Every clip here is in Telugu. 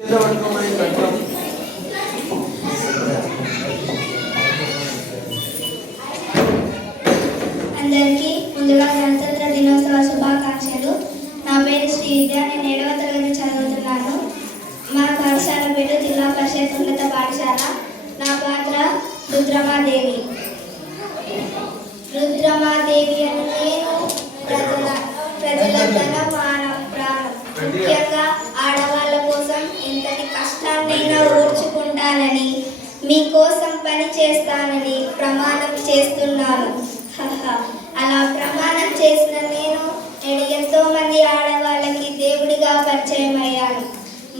అందరికీ ముందుగా గణతంత్ర దినోత్సవ శుభాకాంక్షలు. నా పేరు శ్రీ విద్య. నేను 7వ తరగతి చదువుతున్నాను. మా పాఠశాల పేరు జిల్లా పరిషత్ ఉన్నత పాఠశాల. నా పాత్ర రుద్రమాదేవి. రుద్రమాదేవి అని నేను ప్రజల ధనమానం ప్రాణం. ముఖ్యంగా ఆడవాళ్ళ కోసం ఎంతటి కష్టాన్నైనా ఓర్చుకుంటానని, మీకోసం పని చేస్తానని ప్రమాణం చేస్తున్నాను. అలా ప్రమాణం చేసిన నేను ఎంతో మంది ఆడవాళ్ళకి దేవుడిగా పరిచయం అయ్యాను.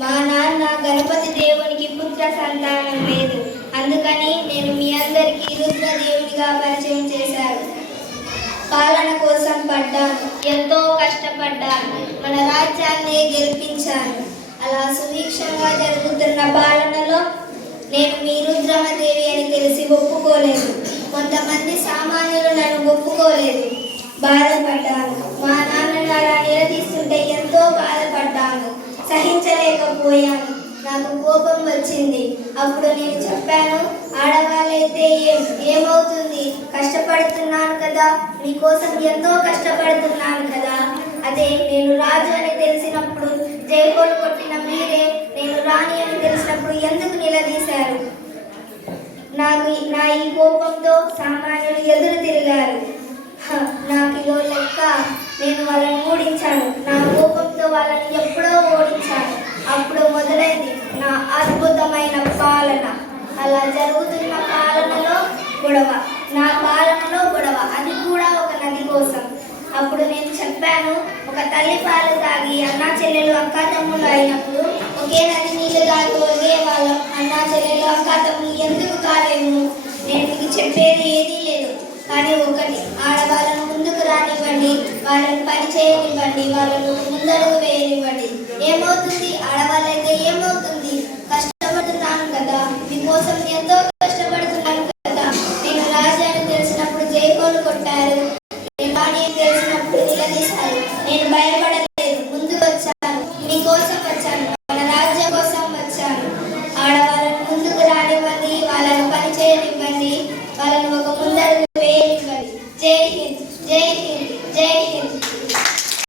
మా నాన్న గణపతి దేవునికి పుత్ర సంతానం లేదు, అందుకని నేను మీ అందరికీ రుద్రదేవునిగా పరిచయం చేశాను. పాలన కోసం పడ్డాను, ఎంతో కష్టపడ్డాను, మన రాజ్యాన్ని గెలిపించాను. అలా సుభిక్షంగా జరుగుతున్న పాలనలో నేను మీ రుద్రమదేవి అని తెలిసి ఒప్పుకోలేదు. కొంతమంది సామాన్యులు నన్ను ఒప్పుకోలేదు, బాధపడ్డాను. మా నాన్నను అలా నిలదీస్తుంటే ఎంతో బాధపడ్డాను, సహించలేకపోయాను. నాకు కోపం వచ్చింది. అప్పుడు నేను చెప్పాను, ఆడవాళ్ళైతే ఏమవుతుంది, కష్టపడుతున్నాను కదా, మీకోసం ఎంతో కష్టపడుతున్నాను కదా. అదే నేను రాజు అని తెలిసినప్పుడు జైకోలు కొట్టిన మీరే నేను రాణి అని తెలిసినప్పుడు ఎందుకు నిలదీశారు? నా ఈ కోపంతో సామాన్యులు ఎదురు తిరిగారు. నాకిలో లెక్క నేను వాళ్ళని ఓడించాను. నా కోపంతో వాళ్ళని ఎప్పుడో ఓడించాను. అప్పుడు మొదలైంది నా అద్భుతమైన పాలన. అలా జరుగుతున్న పాలనలో గొడవ, నా పాలనలో గొడవ, అది కూడా ఒక నది కోసం. అప్పుడు నేను చెప్పాను, ఒక తల్లి పాలు తాగి అన్నా చెల్లెలు అక్కా తమ్ముళ్ళు అయినప్పుడు ఒకే నది నీళ్ళు తాగి ఒకే వాళ్ళం అన్నా చెల్లెలు అక్కా తమ్ముళ్ళు ఎందుకు కాలేము? నేను మీకు చెప్పేది ఏదీ లేదు, కానీ ఒకటి, ఆడవాళ్ళను ముందుకు రానివ్వండి, వాళ్ళని పని చేయనివ్వండి, వాళ్ళను ముందడుగు వేయనివ్వండి. ఏమవుతుంది? ఆడవాళ్ళైతే ఏమవుతుంది? కష్టపడుతున్నాను కదా, మీకోసం ఎంతో కష్టపడుతున్నాను కదా. నేను రాజు అని తెలిసినప్పుడు జైకోలు కొట్టారు, నేను రాణి అని తెలిసినప్పుడు నిలదీశారు. నేను భయపడలేదు.